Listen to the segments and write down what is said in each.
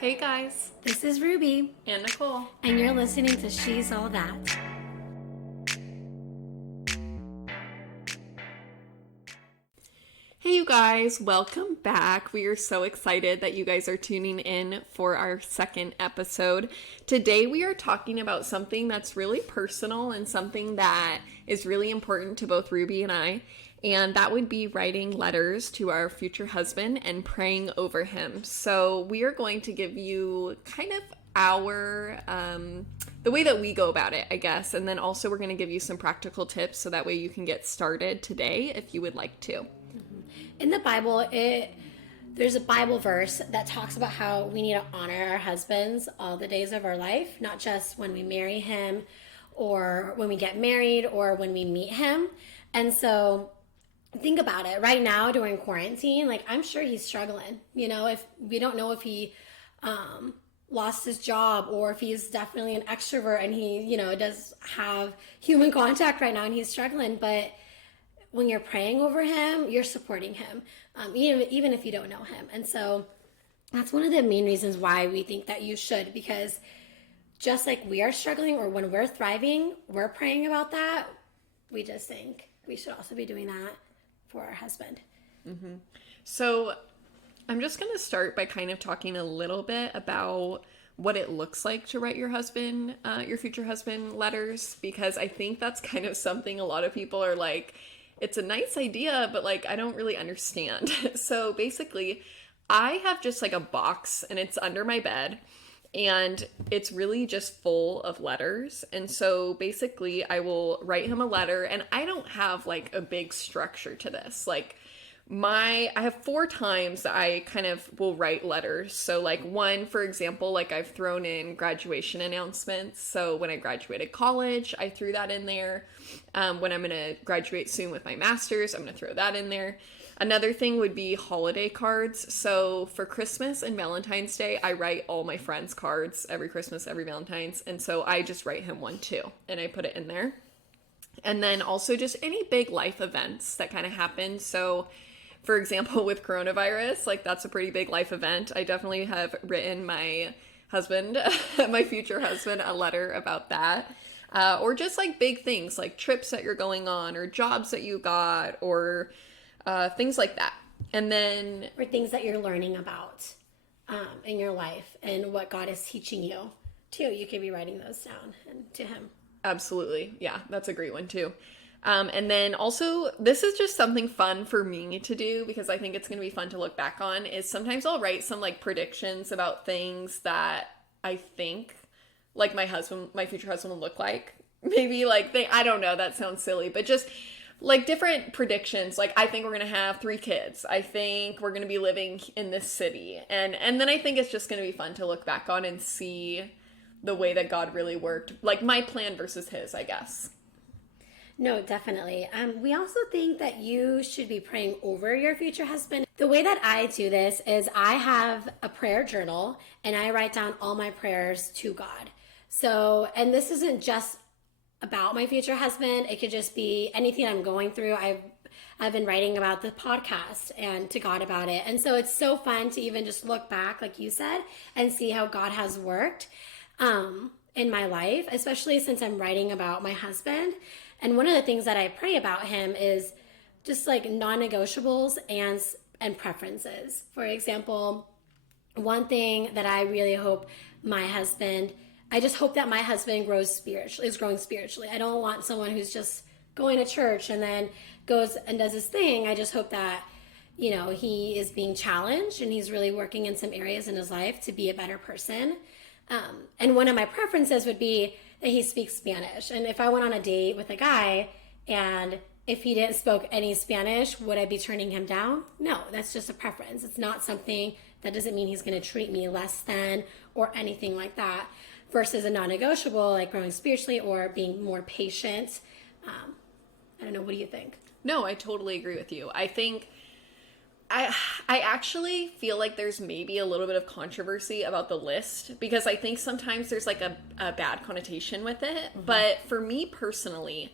Hey guys, This is Ruby, and Nicole. and you're listening to She's All That. Hey you guys, welcome back. We are so excited that you guys are tuning in for our second episode. Today we are talking about something that's really personal and something that is really important to both Ruby and I, and that would be writing letters to our future husband and praying over him. So we are going to give you kind of our the way that we go about it, I guess, and then also we're going to give you some practical tips so that way you can get started today if you would like to. In the Bible, there's a Bible verse that talks about how we need to honor our husbands all the days of our life, not just when we marry him or when we get married or when we meet him. And so think about it right now during quarantine, like I'm sure he's struggling, if we don't know if he lost his job or if he's definitely an extrovert and he, does have human contact right now and he's struggling. But when you're praying over him, you're supporting him, even if you don't know him. And so that's one of the main reasons why we think that you should, because just like we are struggling or when we're thriving, we're praying about that. We just think we should also be doing that for our husband. Mm-hmm. So I'm just going to start by kind of talking a little bit about what it looks like to write your husband, your future husband letters, because I think that's kind of something a lot of people are like, it's a nice idea, but like, I don't really understand. So basically, I have just like a box and it's under my bed and it's really just full of letters. And so basically, I will write him a letter and I don't have like a big structure to this. Like, I have 4 times I kind of will write letters. So like one, for example, like I've thrown in graduation announcements. So when I graduated college, I threw that in there. When I'm going to graduate soon with my master's, I'm going to throw that in there. Another thing would be holiday cards. So for Christmas and Valentine's Day, I write all my friends cards every Christmas, every Valentine's. And so I just write him one too. And I put it in there. And then also just any big life events that kind of happen. So for example, with coronavirus, like that's a pretty big life event. I definitely have written my husband, my future husband, a letter about that. Or just like big things like trips that you're going on or jobs that you got or things like that. And then... Or things that you're learning about in your life and what God is teaching you too. You could be writing those down and to him. Absolutely. Yeah, that's a great one too. And then also, this is just something fun for me to do because I think it's going to be fun to look back on, is sometimes I'll write some like predictions about things that I think like my future husband will look like. Maybe like I don't know, that sounds silly, but just like different predictions. Like I think we're going to have 3 kids. I think we're going to be living in this city. And then I think it's just going to be fun to look back on and see the way that God really worked. Like my plan versus his, I guess. No, definitely. We also think that you should be praying over your future husband. The way that I do this is I have a prayer journal and I write down all my prayers to God. So, and this isn't just about my future husband. It could just be anything I'm going through. I've been writing about the podcast and to God about it. And so it's so fun to even just look back, like you said, and see how God has worked in my life, especially since I'm writing about my husband. And one of the things that I pray about him is just like non-negotiables and preferences. For example, one thing that I really hope I just hope that my husband is growing spiritually. I don't want someone who's just going to church and then goes and does his thing. I just hope that, he is being challenged and he's really working in some areas in his life to be a better person. And one of my preferences would be that he speaks Spanish. And if I went on a date with a guy and if he didn't spoke any Spanish, would I be turning him down? No, that's just a preference. It's not something that doesn't mean he's going to treat me less than or anything like that, versus a non-negotiable like growing spiritually or being more patient. I don't know. What do you think? No, I totally agree with you. I think I actually feel like there's maybe a little bit of controversy about the list because I think sometimes there's like a bad connotation with it. Mm-hmm. But for me personally,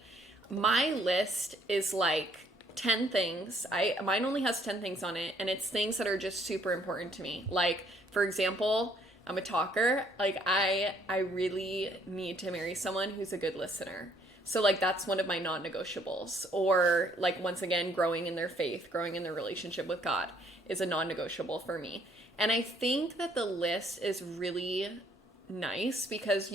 my list is like 10 things. Mine only has 10 things on it, and it's things that are just super important to me. Like, for example, I'm a talker. Like I really need to marry someone who's a good listener. So like that's one of my non-negotiables. Or like once again, growing in their faith, growing in their relationship with God is a non-negotiable for me. And I think that the list is really nice because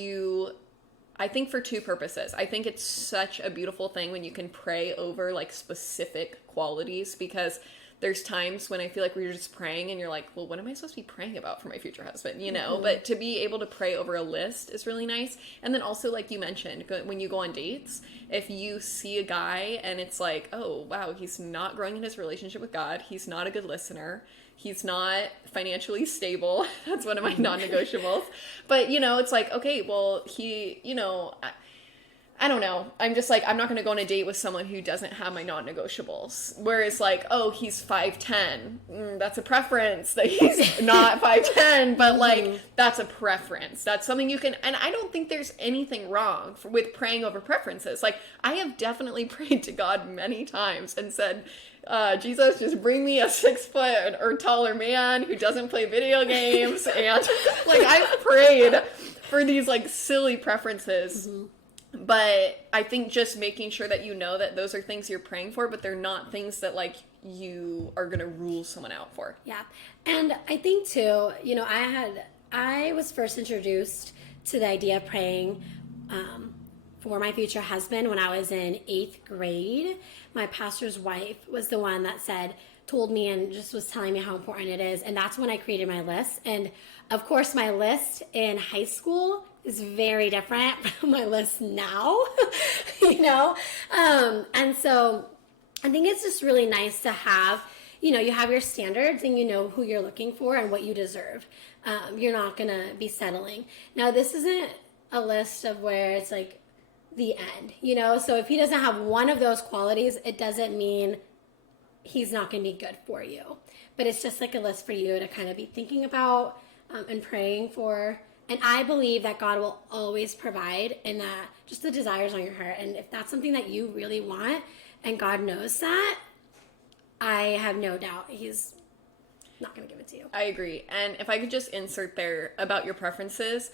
I think for two purposes. I think it's such a beautiful thing when you can pray over like specific qualities, because there's times when I feel like we're just praying and you're like, well, what am I supposed to be praying about for my future husband? You know, but to be able to pray over a list is really nice. And then also, like you mentioned, when you go on dates, if you see a guy and it's like, oh, wow, he's not growing in his relationship with God. He's not a good listener. He's not financially stable. That's one of my non-negotiables. But, you know, it's like, okay, well, I don't know. I'm just like, I'm not going to go on a date with someone who doesn't have my non-negotiables. Whereas like, oh, he's 5'10". That's a preference that he's not 5'10", but like, that's a preference. That's something you can, and I don't think there's anything wrong with praying over preferences. Like, I have definitely prayed to God many times and said, Jesus, just bring me a 6 foot or taller man who doesn't play video games. And like, I've prayed for these like silly preferences. But I think just making sure that you know that those are things you're praying for, but they're not things that like you are going to rule someone out for. Yeah. And I think too, you know, I was first introduced to the idea of praying for my future husband when I was in 8th grade. My pastor's wife was the one that told me and just was telling me how important it is. And that's when I created my list. And of course, my list in high school is very different from my list now, you know? And so I think it's just really nice to have, you know, you have your standards and you know who you're looking for and what you deserve. You're not going to be settling. Now, this isn't a list of where it's like the end, you know? So if he doesn't have one of those qualities, it doesn't mean he's not going to be good for you. But it's just like a list for you to kind of be thinking about and praying for. And I believe that God will always provide and that just the desires on your heart. And if that's something that you really want and God knows that, I have no doubt he's not going to give it to you. I agree. And if I could just insert there about your preferences,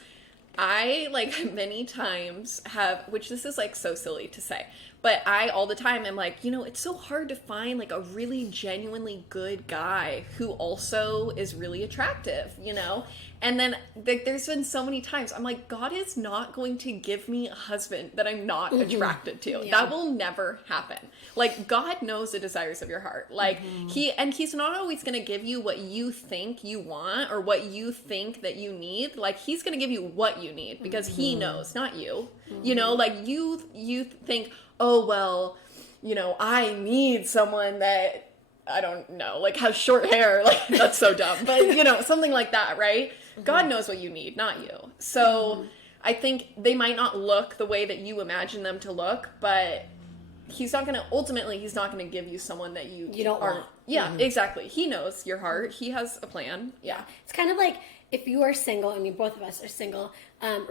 I like many times have, which this is like so silly to say, but I all the time am like, you know, it's so hard to find like a really genuinely good guy who also is really attractive, you know? And then there's been so many times I'm like, God is not going to give me a husband that I'm not attracted to. Yeah. That will never happen. Like, God knows the desires of your heart. Like, he's not always going to give you what you think you want or what you think that you need. Like, he's going to give you what you need because he knows, not you. You know, like you think, oh, well, you know, I need someone that, I don't know, like has short hair. Like, that's so dumb. But, you know, something like that, right? God knows what you need, not you. So I think they might not look the way that you imagine them to look, but he's not going to give you someone that you don't want. Yeah, exactly. He knows your heart. He has a plan. Yeah. It's kind of like if you are single, I mean, both of us are single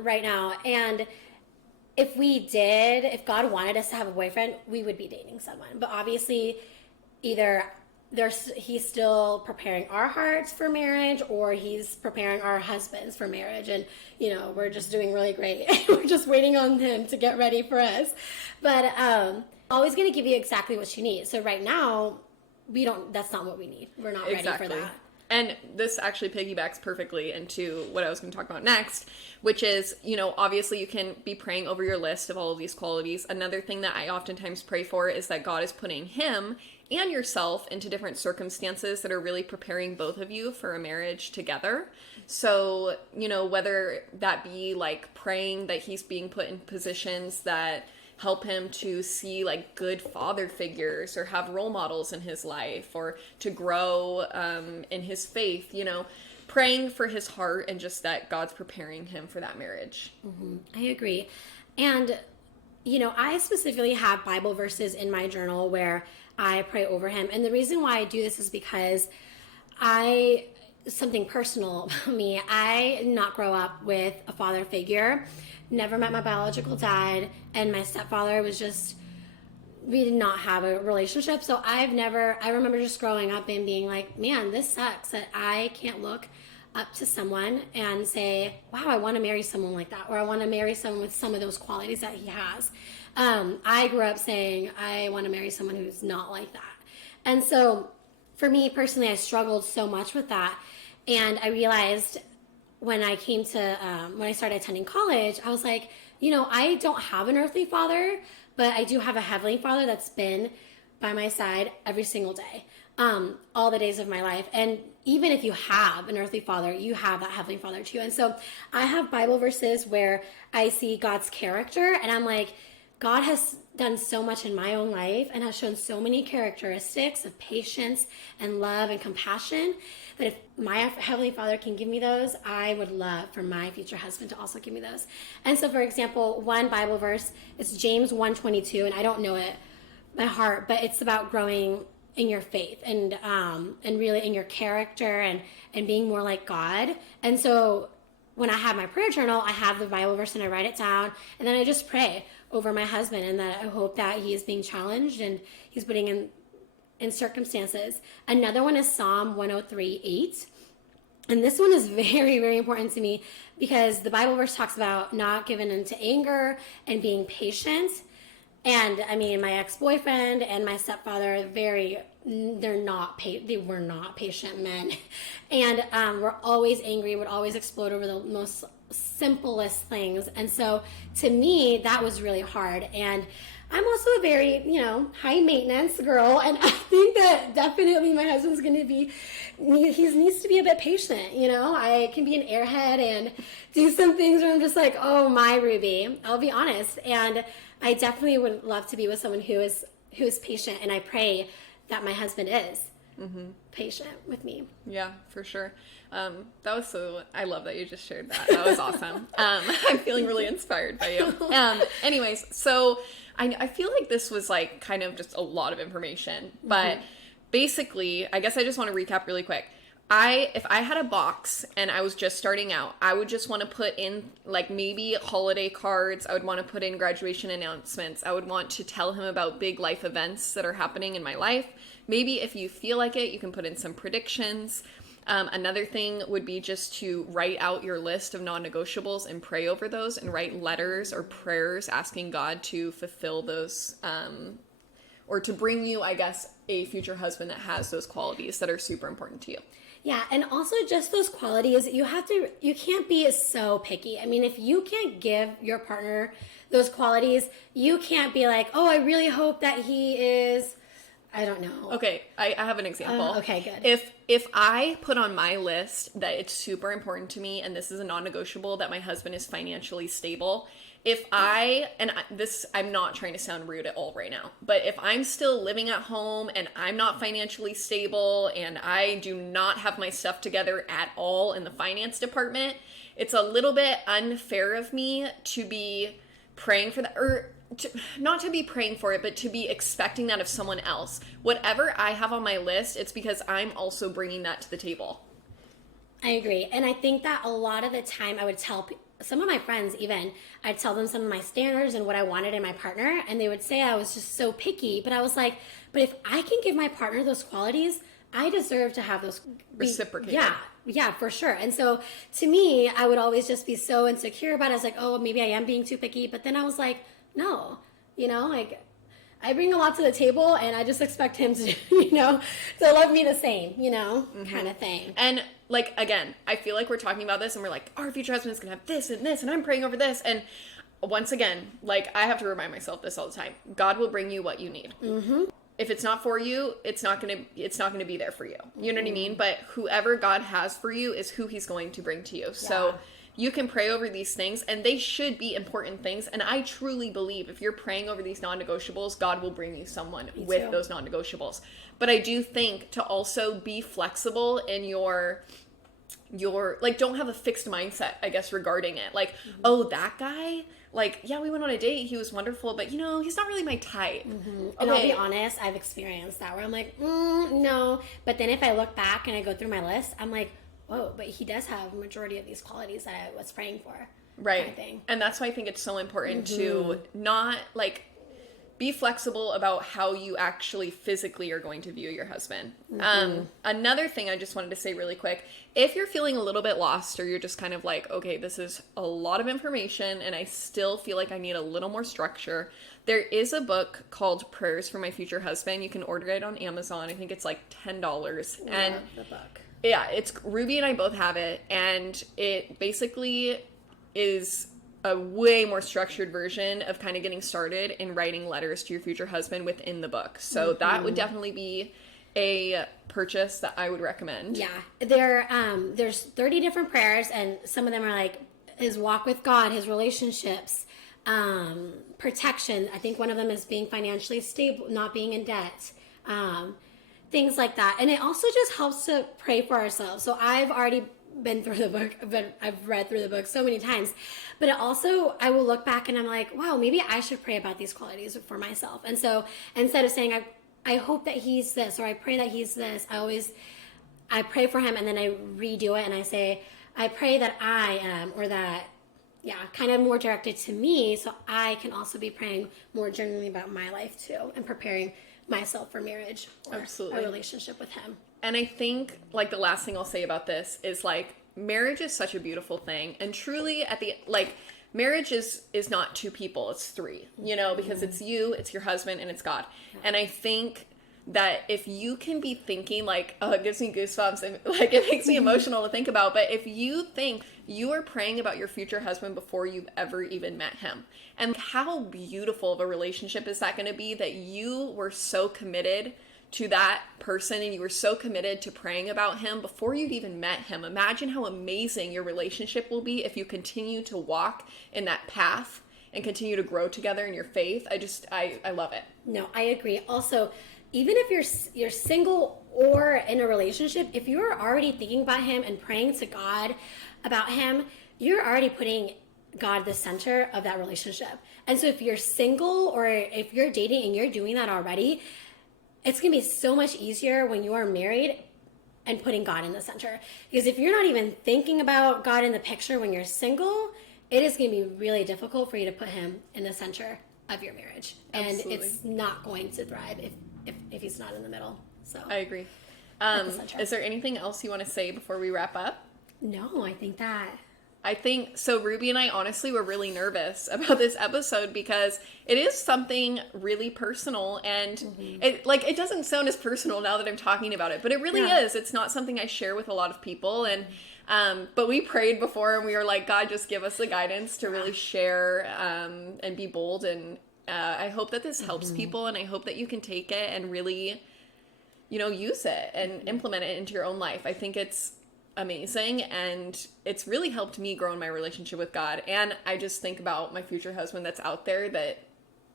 right now, and if God wanted us to have a boyfriend, we would be dating someone. But obviously, either he's still preparing our hearts for marriage or he's preparing our husbands for marriage. And, you know, we're just doing really great. We're just waiting on him to get ready for us. But always going to give you exactly what you need. So right now, that's not what we need. We're not ready for that. And this actually piggybacks perfectly into what I was going to talk about next, which is, you know, obviously you can be praying over your list of all of these qualities. Another thing that I oftentimes pray for is that God is putting him and yourself into different circumstances that are really preparing both of you for a marriage together. So, you know, whether that be like praying that he's being put in positions that help him to see like good father figures or have role models in his life or to grow in his faith, you know, praying for his heart and just that God's preparing him for that marriage. I agree. And, you know, I specifically have Bible verses in my journal where I pray over him. And the reason why I do this is because something personal about me, I did not grow up with a father figure. Never met my biological dad, and my stepfather we did not have a relationship. So I remember just growing up and being like, man, this sucks that I can't look up to someone and say, wow, I want to marry someone like that, or I want to marry someone with some of those qualities that he has. I grew up saying, I want to marry someone who's not like that. And so for me personally, I struggled so much with that. And I realized when I came to, when I started attending college, I was like, I don't have an earthly father, but I do have a heavenly father that's been by my side every single day, all the days of my life. And even if you have an earthly father, you have that heavenly father too. And so I have Bible verses where I see God's character, and I'm like, God has done so much in my own life and has shown so many characteristics of patience and love and compassion that if my Heavenly Father can give me those, I would love for my future husband to also give me those. And so, for example, one Bible verse is James 1:22, and I don't know it by heart, but it's about growing in your faith and really in your character and being more like God. And so when I have my prayer journal, I have the Bible verse and I write it down, and then I just pray over my husband, and that I hope that he is being challenged and he's putting in circumstances. Another one is Psalm 103:8. And this one is very, very important to me because the Bible verse talks about not giving into anger and being patient. And I mean, my ex-boyfriend and my stepfather, they were not patient men. And were always angry, would always explode over the most simplest things. And so to me, that was really hard. And I'm also a very, high maintenance girl. And I think that definitely my husband's going to be, he needs to be a bit patient. I can be an airhead and do some things where I'm just like, oh, my Ruby, I'll be honest. And I definitely would love to be with someone who is patient. And I pray that my husband is patient with me. Yeah, for sure. That was I love that you just shared that. That was awesome. I'm feeling really inspired by you. Anyways, so I feel like this was like kind of just a lot of information, but basically, I guess I just want to recap really quick. If I had a box and I was just starting out, I would just want to put in like maybe holiday cards. I would want to put in graduation announcements. I would want to tell him about big life events that are happening in my life. Maybe if you feel like it, you can put in some predictions. Another thing would be just to write out your list of non-negotiables and pray over those and write letters or prayers asking God to fulfill those, or to bring you, I guess, a future husband that has those qualities that are super important to you. Yeah, and also just those qualities, you can't be so picky. I mean, if you can't give your partner those qualities, you can't be like, oh, I really hope that he is, I don't know. Okay, I have an example. Okay, good. If I put on my list that it's super important to me, and this is a non-negotiable, that my husband is financially stable, I'm not trying to sound rude at all right now, but if I'm still living at home and I'm not financially stable and I do not have my stuff together at all in the finance department, it's a little bit unfair of me to be praying for that, or not to be praying for it, but to be expecting that of someone else. Whatever I have on my list, it's because I'm also bringing that to the table. I agree. And I think that a lot of the time I would tell some of my friends, even, I'd tell them some of my standards and what I wanted in my partner, and they would say I was just so picky. But I was like, but if I can give my partner those qualities, I deserve to have those reciprocated. Yeah, for sure. And so to me, I would always just be so insecure about it. I was like, oh, maybe I am being too picky. But then I was like, no, like I bring a lot to the table, and I just expect him to, to love me the same, kind of thing. And like, again, I feel like we're talking about this and we're like, our future husband is going to have this and this, and I'm praying over this. And once again, like, I have to remind myself this all the time. God will bring you what you need. Mm-hmm. If it's not for you, it's not going to be there for you. You know what I mean? But whoever God has for you is who he's going to bring to you. Yeah. So you can pray over these things, and they should be important things. And I truly believe if you're praying over these non-negotiables, God will bring you someone with those non-negotiables. But I do think to also be flexible in your like, don't have a fixed mindset, I guess, regarding it. Like, oh, that guy, like, yeah, we went on a date, he was wonderful, but, he's not really my type. Mm-hmm. And I'll be honest, I've experienced that where I'm like, no. But then if I look back and I go through my list, I'm like, whoa, but he does have a majority of these qualities that I was praying for. Right. Kind of thing. And that's why I think it's so important to not, like, be flexible about how you actually physically are going to view your husband. Another thing I just wanted to say really quick, if you're feeling a little bit lost, or you're just kind of like, okay, this is a lot of information and I still feel like I need a little more structure, there is a book called Prayers for My Future Husband. You can order it on Amazon. I think it's like $10. And the book. Yeah, it's Ruby and I both have it, and it basically is a way more structured version of kind of getting started in writing letters to your future husband within the book. So that would definitely be a purchase that I would recommend. Yeah, there's 30 different prayers, and some of them are like his walk with God, his relationships, protection. I think one of them is being financially stable, not being in debt, things like that. And it also just helps to pray for ourselves. So I've already been through the book, but I've read through the book so many times. But it also, I will look back and I'm like, wow, maybe I should pray about these qualities for myself. And so instead of saying, I hope that he's this, or I pray that he's this, I pray for him, and then I redo it and I say, I pray that I am, or that, kind of more directed to me, so I can also be praying more generally about my life too, and preparing myself for marriage or Absolutely. a relationship with him. And I think, like, the last thing I'll say about this is, like, marriage is such a beautiful thing. And truly, marriage is not two people, it's three, because it's you, it's your husband, and it's God. And I think that if you can be thinking, like, oh, it gives me goosebumps, and, like, it makes me emotional to think about, but if you think you are praying about your future husband before you've ever even met him, and how beautiful of a relationship is that going to be, that you were so committed to that person and you were so committed to praying about him before you'd even met him. Imagine how amazing your relationship will be if you continue to walk in that path and continue to grow together in your faith. I love it. No, I agree. Also, even if you're single or in a relationship, if you're already thinking about him and praying to God about him, you're already putting God the center of that relationship. And so if you're single or if you're dating and you're doing that already, it's going to be so much easier when you are married and putting God in the center. Because if you're not even thinking about God in the picture when you're single, it is going to be really difficult for you to put him in the center of your marriage. And it's not going to thrive if he's not in the middle. So I agree. Is there anything else you want to say before we wrap up? No, I think so. Ruby and I honestly were really nervous about this episode because it is something really personal, and it doesn't sound as personal now that I'm talking about it, but it really is. It's not something I share with a lot of people, and but we prayed before and we were like, God, just give us the guidance to really share and be bold, and I hope that this helps people, and I hope that you can take it and really, use it and implement it into your own life. I think it's amazing, and it's really helped me grow in my relationship with God. And I just think about my future husband that's out there that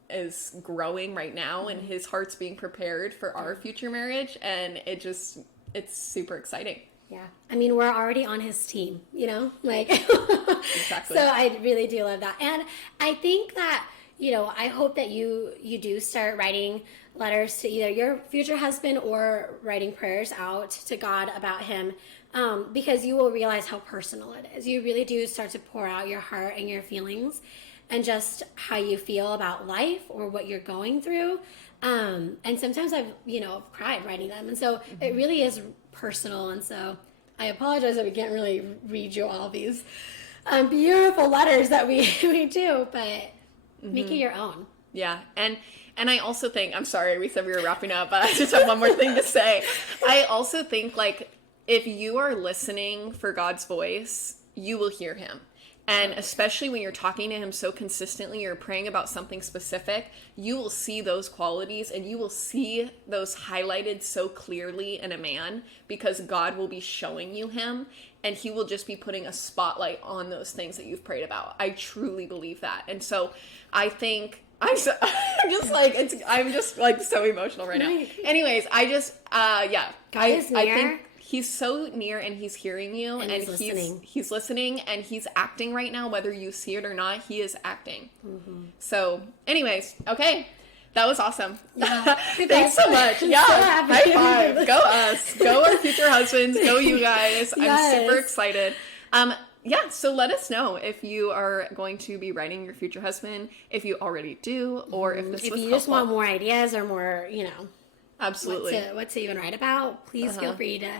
is growing right now, and his heart's being prepared for our future marriage, and it's super exciting. Yeah, I mean, we're already on his team, Exactly. So I really do love that. And I think that, I hope that you do start writing letters to either your future husband or writing prayers out to God about him, because you will realize how personal it is. You really do start to pour out your heart and your feelings and just how you feel about life or what you're going through. And sometimes I've cried writing them. And so it really is personal. And so I apologize that we can't really read you all these beautiful letters that we do, but make it your own. Yeah. And I also think, I'm sorry, we said we were wrapping up, but I just have one more thing to say. I also think, like, if you are listening for God's voice, you will hear him. And especially when you're talking to him so consistently, you're praying about something specific, you will see those qualities and you will see those highlighted so clearly in a man, because God will be showing you him, and he will just be putting a spotlight on those things that you've prayed about. I truly believe that. And so I think I'm just so emotional right now. Anyways, God is near. I think he's so near, and he's hearing you, and he's listening, and he's acting right now, whether you see it or not. He is acting. So, anyways, okay, that was awesome. Yeah. Thanks so much. Yeah, high five. Go us. Go our future husbands. Go you guys. Yes. I'm super excited. Yeah, so let us know if you are going to be writing your future husband, if you already do, or if this If was you helpful. just want more ideas or more, Absolutely. what to even write about, please feel free to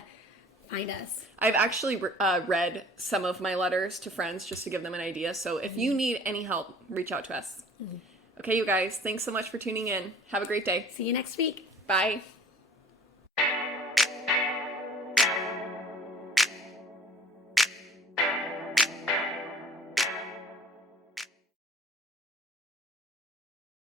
find us. I've actually read some of my letters to friends just to give them an idea. So if you need any help, reach out to us. Okay, you guys, thanks so much for tuning in. Have a great day. See you next week. Bye.